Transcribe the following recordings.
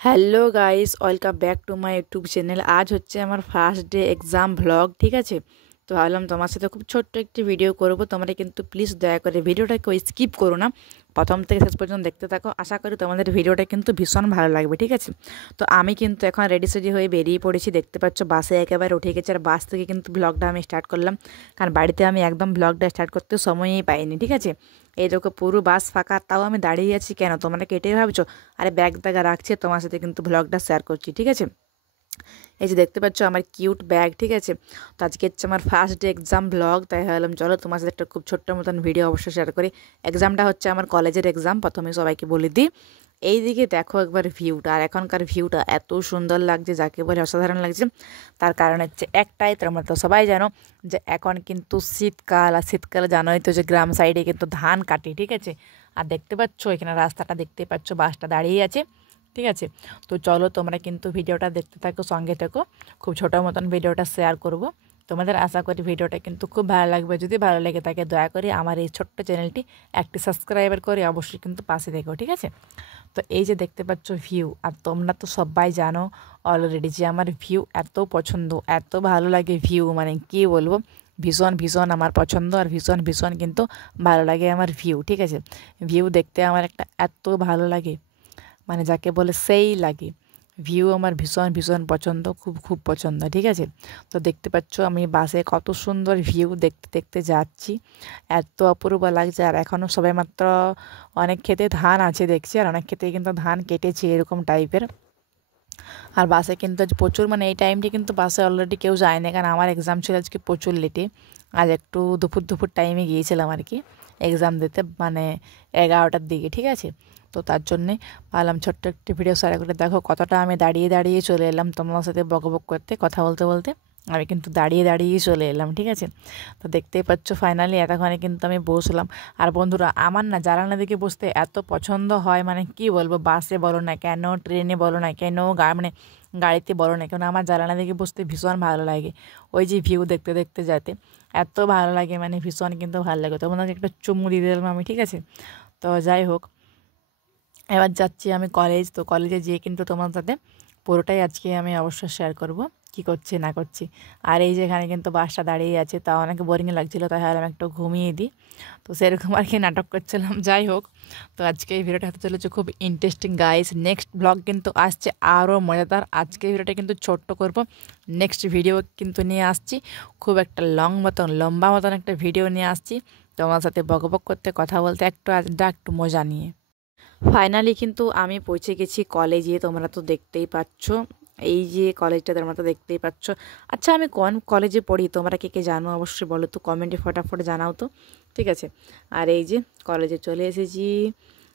Hello guys, welcome back to my YouTube channel. আজ হচ্ছে আমার ফার্স্ট ডে এক্সাম ভ্লগ, ঠিক আছে। তো ভাবলাম তোমার সাথে খুব ছোট্ট একটি ভিডিও করব। তোমরা কিন্তু প্লিজ দয়া করে ভিডিওটাকে স্কিপ করো না, প্রথম থেকে শেষ পর্যন্ত দেখতে থাকো। আশা করি তোমাদের ভিডিওটা কিন্তু ভীষণ ভালো লাগবে, ঠিক আছে। তো আমি কিন্তু এখন রেডি সেডি হয়ে বেরিয়ে পড়েছি, দেখতে পাচ্ছ বাসে একেবারে উঠে গেছে। আর বাস থেকে কিন্তু ব্লগটা আমি স্টার্ট করলাম, কারণ বাড়িতে আমি একদম ব্লগটা স্টার্ট করতে সময়ই পাইনি, ঠিক আছে। এই দেখো পুরো বাস ফাঁকা, তাও আমি দাঁড়িয়ে আছি কেন, তোমরা কেটে ভাবছো। আরে ব্যাগ দাগা রাখছি, তোমার সাথে কিন্তু ব্লগটা শেয়ার করছি, ঠিক আছে। এই যে দেখতে পাচ্ছ আমার কিউট ব্যাগ, ঠিক আছে। তো আজকে হচ্ছে আমার ফার্স্ট ডে এক্সাম ব্লগ, তাই ভাবলাম চলো তোমার সাথে একটা খুব ছোট্ট মতন ভিডিও অবশ্যই শেয়ার করি। এক্সামটা হচ্ছে আমার কলেজের এক্সাম, প্রথমে সবাইকে বলে দিই। এই দিকে দেখো একবার ভিউটা, আর এখনকার ভিউটা এত সুন্দর লাগছে, যাকে বলে অসাধারণ লাগছে। তার কারণ হচ্ছে একটাই, তোমরা তো সবাই জানো যে এখন কিন্তু শীতকাল, আর শীতকালে জানোই তো যে গ্রাম সাইডে কিন্তু ধান কাটে, ঠিক আছে। আর দেখতে পাচ্ছ এখানে রাস্তাটা, দেখতে পাচ্ছ বাসটা দাঁড়িয়ে আছে, ঠিক আছে। তো চলো তোমরা কিন্তু ভিডিওটা দেখতে থাকো, সঙ্গে থাকো। খুব ছোটো মতন ভিডিওটা শেয়ার করব তোমাদের। আশা করি ভিডিওটা কিন্তু খুব ভালো লাগবে। যদি ভালো লেগে থাকে দয়া করে আমার এই ছোট্ট চ্যানেলটি একটি সাবস্ক্রাইবার করে অবশ্যই কিন্তু পাশে দেখো, ঠিক আছে। তো এই যে দেখতে পাচ্ছ ভিউ, আর তোমরা তো সবাই জানো অলরেডি যে আমার ভিউ এত পছন্দ, এত ভালো লাগে ভিউ, মানে কি বলবো, ভীষণ ভীষণ আমার পছন্দ। আর ভীষণ ভীষণ কিন্তু ভালো লাগে আমার ভিউ, ঠিক আছে। ভিউ দেখতে আমার একটা এত ভালো লাগে, মানে যাকে বলে সেই লাগে। ভিউ আমার ভীষণ ভীষণ পছন্দ, খুব খুব পছন্দ, ঠিক আছে। তো দেখতে পাচ্ছ আমি বাসে কত সুন্দর ভিউ দেখতে দেখতে যাচ্ছি, এত অপূর্ব লাগছে। আর এখনও সবে মাত্র অনেক ক্ষেতে ধান আছে দেখছি, আর অনেক ক্ষেতে কিন্তু ধান কেটেছে এরকম টাইপের। আর বাসে কিন্তু আজ প্রচুর, মানে এই টাইমটি কিন্তু বাসে অলরেডি কেউ যায় না, কারণ আমার এক্সাম ছিল আজকে প্রচুর লেটে। আজ একটু দুপুর দুপুর টাইমে গিয়েছিলাম আর কি এক্সাম দিতে, মানে 11টার দিকে, ঠিক আছে। তো তার জন্যে ভাবলাম ছোট্ট একটি ভিডিও শেয়ার করে। দেখো কতটা আমি দাঁড়িয়ে দাঁড়িয়ে চলে এলাম তোমার সাথে বকবক করতে, কথা বলতে বলতে আমি কিন্তু দাঁড়িয়ে দাঁড়িয়েই চলে এলাম, ঠিক আছে। তো দেখতেই পাচ্ছ ফাইনালি এতক্ষণে কিন্তু আমি বসলাম। আর বন্ধুরা, আমার না জানালা দিকে বসতে এত পছন্দ হয়, মানে কি বলবো, বাসে বলো না কেন, ট্রেনে বলো না কেন, মানে গাড়িতে বলো না কেন, আমার জানালা দিকে বসতে ভীষণ ভালো লাগে। ওই যে ভিউ দেখতে দেখতে যেতে এত ভালো লাগে, মানে ভীষণ কিন্তু ভালো লাগে। তোমাদেরকে একটা চুমু দিয়ে দিলাম আমি, ঠিক আছে। তো যাই হোক, এবার যাচ্ছি আমি কলেজ। তো কলেজে যেয়ে কিন্তু তোমার সাথে পুরোটাই আজকে আমি অবশ্যই শেয়ার করব, কি করছি না করছি। আর এই যে এখানে কিন্তু বাসটা দাঁড়িয়ে আছে, তা অনেক বোরিং লাগছিলো, তাই ভাবলাম একটু ঘুমিয়ে দিই। তো সেরকম আর কি নাটক করছিলাম। যাই হোক, তো আজকে এই ভিডিওটা হতে চলেছে খুব ইন্টারেস্টিং গাইস। নেক্সট ব্লগ কিন্তু আসছে আরও মজাদার। আজকে ভিডিওটা কিন্তু ছোট্ট করব, নেক্সট ভিডিও কিন্তু নিয়ে আসছি খুব একটা লম্বা মতন একটা ভিডিও নিয়ে আসছি তোমার সাথে বকবক করতে, কথা বলতে, একটু আড্ডা, একটু মজা নিয়ে। ফাইনালি কিন্তু আমি পৌঁছে গেছি কলেজে, তোমরা তো দেখতেই পাচ্ছ। এই যে কলেজটা তোমরা তো দেখতেই পাচ্ছ। আচ্ছা, আমি কোন কলেজে পড়ি তোমরা কে কে জানো অবশ্যই বলো তো, কমেন্টে ফটাফট জানাও তো, ঠিক আছে। আর এই যে কলেজে চলে এসেছি।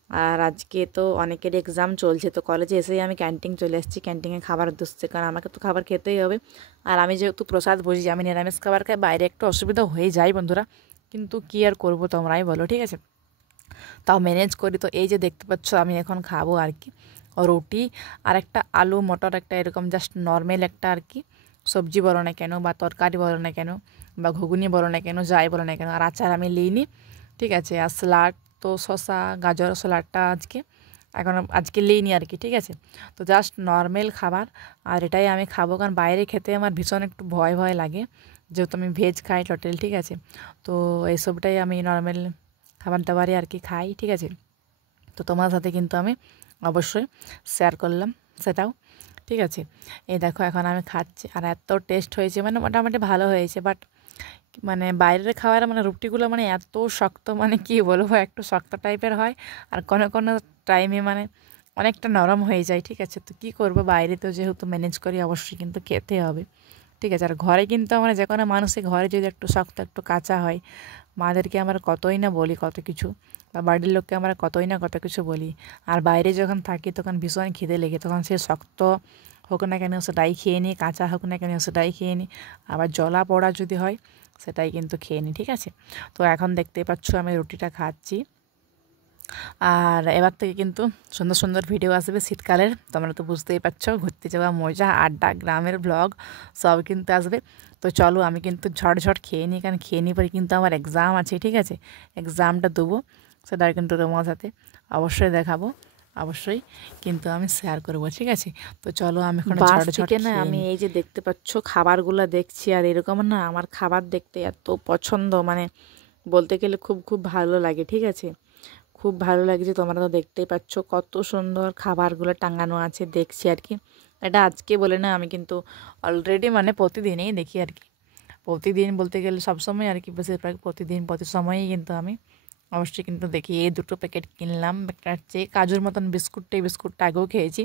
আর আজকে তো অনেকের এক্সাম চলছে, তো কলেজে এসেই আমি ক্যান্টিন চলে এসেছি। ক্যান্টিনে খাবার দিচ্ছে, কারণ আমাকে তো খাবার খেতেই হবে। আর আমি যেহেতু প্রসাদ বুঝি, আমি নিরামিষ খাবার খাই, বাইরে একটু অসুবিধা হয়ে যায় বন্ধুরা, কিন্তু কী আর করবো তোমরাই বলো, ঠিক আছে। তাও ম্যানেজ করি। তো এই যে দেখতে পাচ্ছ আমি এখন খাবো আর কি রুটি, আর একটা আলু মটর, একটা এরকম জাস্ট নর্মাল একটা আর কি সবজি বলো না কেন, বা তরকারি বলো না কেন, বা ঘুগনি বলো না কেন, যাই বলো না কেন। আর আচার আমি লিইনি, ঠিক আছে। আর স্যালাড তো শসা গাজর স্যালাডটা আজকে লিইনি আর কি, ঠিক আছে। তো জাস্ট নর্মাল খাবার, আর এটাই আমি খাবো, কারণ বাইরে খেতে আমার ভীষণ একটু ভয় ভয় লাগে, যেহেতু আমি ভেজ খাই টোটাল, ঠিক আছে। তো এইসবটাই আমি নর্মাল খাবার দাবারই আর কি খাই, ঠিক আছে। তো তোমার সাথে কিন্তু আমি অবশ্যই শেয়ার করলাম সেটাও, ঠিক আছে। এই দেখো এখন আমি খাচ্ছি, আর এত টেস্ট হয়েছে, মানে মোটামুটি ভালো হয়েছে। বাট মানে বাইরের খাবার, মানে রুটিগুলো মানে এত শক্ত, মানে কি বলবো, একটু শক্ত টাইপের হয়। আর কোনো কোনো টাইমে মানে অনেকটা নরম হয়ে যায়, ঠিক আছে। তো কী করবো, বাইরে তো যেহেতু ম্যানেজ করি অবশ্যই কিন্তু খেতে হবে, ঠিক আছে। আর ঘরে কিন্তু আমরা যে কোনো মানুষের ঘরে যদি একটু শক্ত একটু কাঁচা হয়, মাদেরকে আমরা কতই না বলি কত কিছু, বা বাড়ির লোককে আমরা কতই না কত কিছু বলি। আর বাইরে যখন থাকি তখন ভীষণ খিদে লেগে, তখন সে শক্ত হোক না কেন সেটাই খেয়ে নিই, কাঁচা হোক না কেন সেটাই খেয়ে নিই, আবার জলা পোড়া যদি হয় সেটাই কিন্তু খেয়ে নিই, ঠিক আছে। তো এখন দেখতেই পাচ্ছ আমি রুটিটা খাচ্ছি। আর এবার থেকে কিন্তু সুন্দর সুন্দর ভিডিও আসবে শীতকালের, তোমরা তো বুঝতেই পারছো, ঘুরতে যাওয়া, মজা, আড্ডা, গ্রামের ব্লগ সব কিন্তু আসবে। তো চলো আমি কিন্তু ঝটঝট খেয়ে নিই, কারণ খেয়ে নিই পরে কিন্তু আমার এক্সাম আছে, ঠিক আছে। এক্সামটা দেবো, সেটা কিন্তু তোমার সাথে অবশ্যই দেখাবো। অবশ্যই কিন্তু আমি শেয়ার করবো, ঠিক আছে? তো চলো আমি এখন বাস ঝটঝট থেকে না খেয়ে আমি নিই। এই যে দেখতে পাচ্ছ খাবারগুলো দেখছি, আর এরকম না আমার খাবার দেখতে এত পছন্দ, মানে বলতে গেলে খুব খুব ভালো লাগে, ঠিক আছে? খুব ভালো লাগে যে তোমরা তো দেখতেই পাচ্ছ কত সুন্দর খাবারগুলো টাঙানো আছে, দেখছি আর কি। এটা আজকে বলে না, আমি কিন্তু অলরেডি মানে প্রতিদিনই দেখি আর কি। প্রতিদিন বলতে গেলে সবসময় আর কি, বেশিরভাগ প্রতিদিন প্রতি সময়ই কিন্তু আমি অবশ্যই কিন্তু দেখি। এই দুটো প্যাকেট কিনলাম। একটা হচ্ছে কাজুর মতন বিস্কুটটা, এই বিস্কুটটা আগেও খেয়েছি,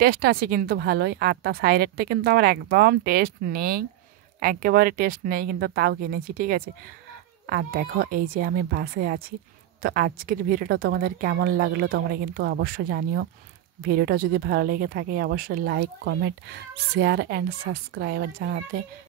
টেস্ট আছে কিন্তু ভালোই। আর তার সাইডেরটা কিন্তু আমার একদম টেস্ট নেই, একেবারে টেস্ট নেই, কিন্তু তাও কিনেছি, ঠিক আছে? আর দেখো এই যে আমি বাসে আছি। তো আজকের ভিডিওটা তোমাদের কেমন লাগলো তোমরা কিন্তু অবশ্যই জানিও। ভিডিওটা যদি ভালো লেগে থাকে অবশ্যই like, comment, share and subscribe জানাতে